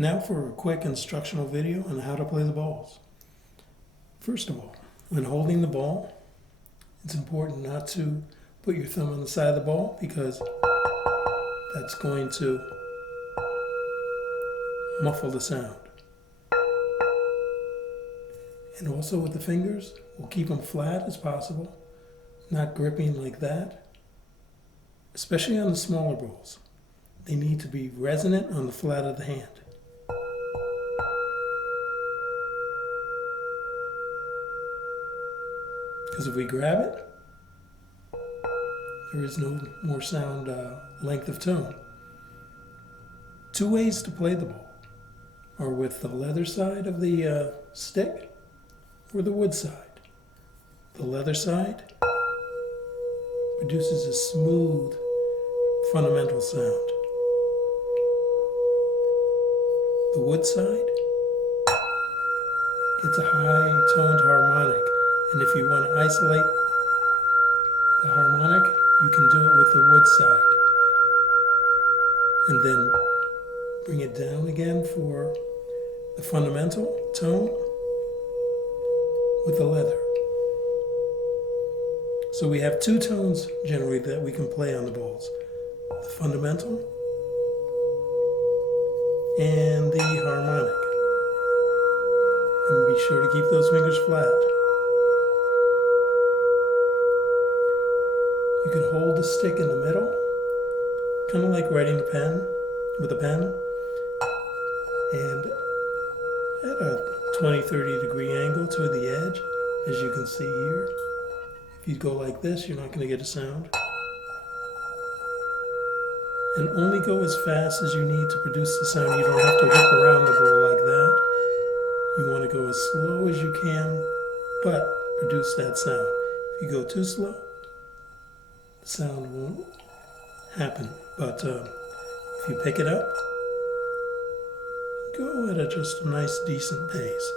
Now for a quick instructional video on how to play the bowls. First of all, when holding the bowl, it's important not to put your thumb on the side of the bowl because that's going to muffle the sound. And also with the fingers, we'll keep them flat as possible, not gripping like that, especially on the smaller bowls. They need to be resonant on the flat of the hand. Because if we grab it, there is no more sound length of tone. Two ways to play the bowl are with the leather side of the stick or the wood side. The leather side produces a smooth, fundamental sound. The wood side gets a high-toned harmonic. And if you want to isolate the harmonic, you can do it with the wood side. And then bring it down again for the fundamental tone with the leather. So we have two tones generally that we can play on the bowls. The fundamental and the harmonic. And be sure to keep those fingers flat. You can hold the stick in the middle, kind of like writing with a pen, and at a 20-30 degree angle to the edge, as you can see here. If you go like this, you're not going to get a sound. And only go as fast as you need to produce the sound. You don't have to whip around the bowl like that. You want to go as slow as you can, but produce that sound. If you go too slow, sound won't happen, but if you pick it up, go at just a nice decent pace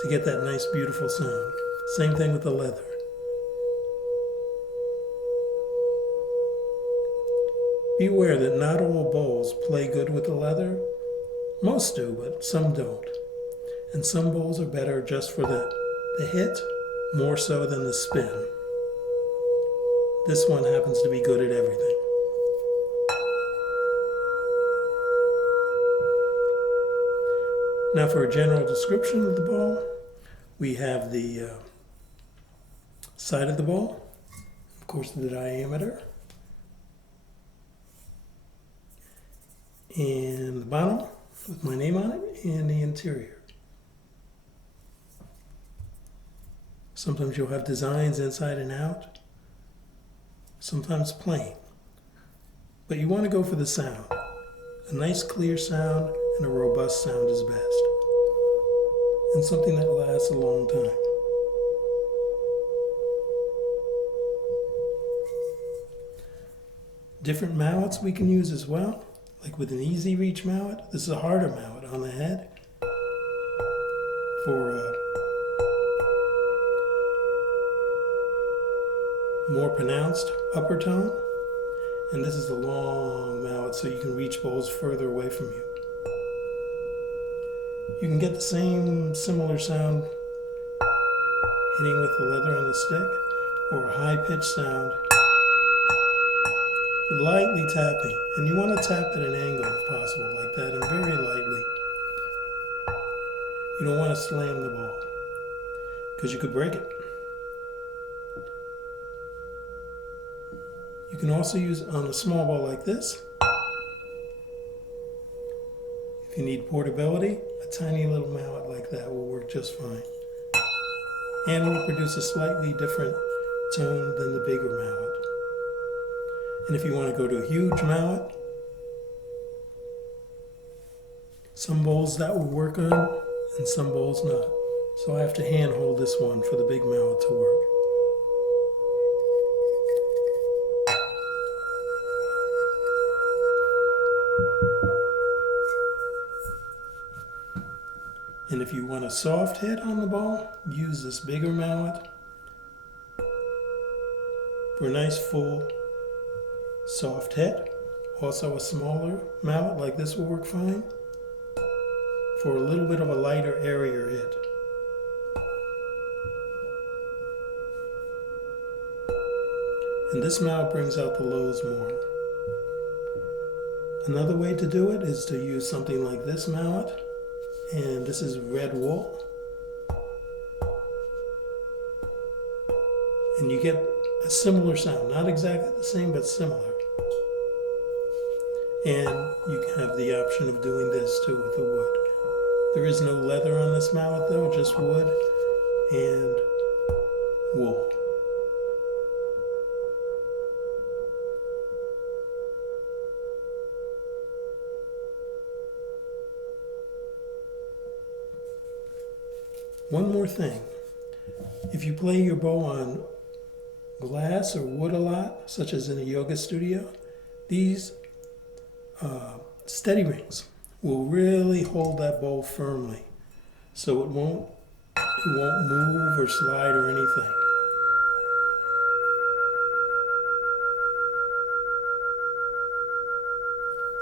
to get that nice beautiful sound. Same thing with the leather. Be aware that not all bowls play good with the leather. Most do, but some don't. And some bowls are better just for the hit more so than the spin. This one happens to be good at everything. Now for a general description of the bowl, we have the side of the bowl, of course the diameter, and the bottom with my name on it, and the interior. Sometimes you'll have designs inside and out. Sometimes plain. But you want to go for the sound. A nice clear sound and a robust sound is best. And something that lasts a long time. Different mallets we can use as well. Like with an easy reach mallet. This is a harder mallet on the head. For more pronounced upper tone, and this is a long mallet so you can reach bowls further away from you. You can get the same similar sound hitting with the leather on the stick, or a high-pitched sound with lightly tapping, and you want to tap at an angle if possible like that, and very lightly. You don't want to slam the bowl because you could break it. You can also use on a small bowl like this. If you need portability, a tiny little mallet like that will work just fine. And will produce a slightly different tone than the bigger mallet. And if you want to go to a huge mallet, some bowls that will work on and some bowls not. So I have to hand hold this one for the big mallet to work. And if you want a soft hit on the ball, use this bigger mallet. For a nice full soft hit. Also a smaller mallet like this will work fine for a little bit of a lighter, airier hit. And this mallet brings out the lows more. Another way to do it is to use something like this mallet, and this is red wool. And you get a similar sound, not exactly the same, but similar. And you can have the option of doing this too with the wood. There is no leather on this mallet though, just wood and wool. One more thing. If you play your bow on glass or wood a lot, such as in a yoga studio, these steady rings will really hold that bow firmly, so it won't move or slide or anything.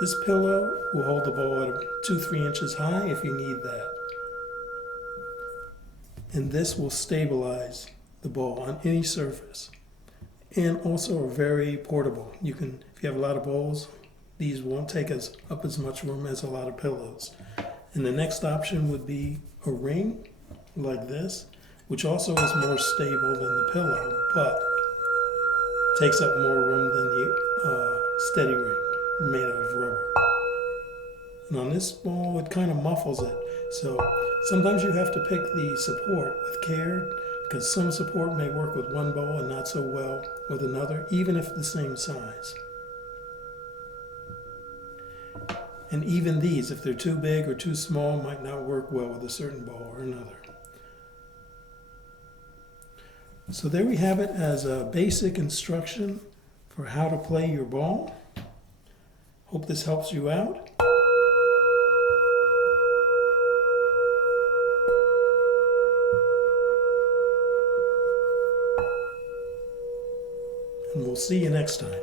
This pillow will hold the bow at 2-3 inches high if you need that. And this will stabilize the bow on any surface. And also are very portable. You can, if you have a lot of bows, these won't take up as much room as a lot of pillows. And the next option would be a ring like this, which also is more stable than the pillow, but takes up more room than the steady ring made out of rubber. And on this bowl, it kind of muffles it. So sometimes you have to pick the support with care, because some support may work with one bow and not so well with another, even if the same size. And even these, if they're too big or too small, might not work well with a certain bow or another. So there we have it as a basic instruction for how to play your bow. Hope this helps you out. And we'll see you next time.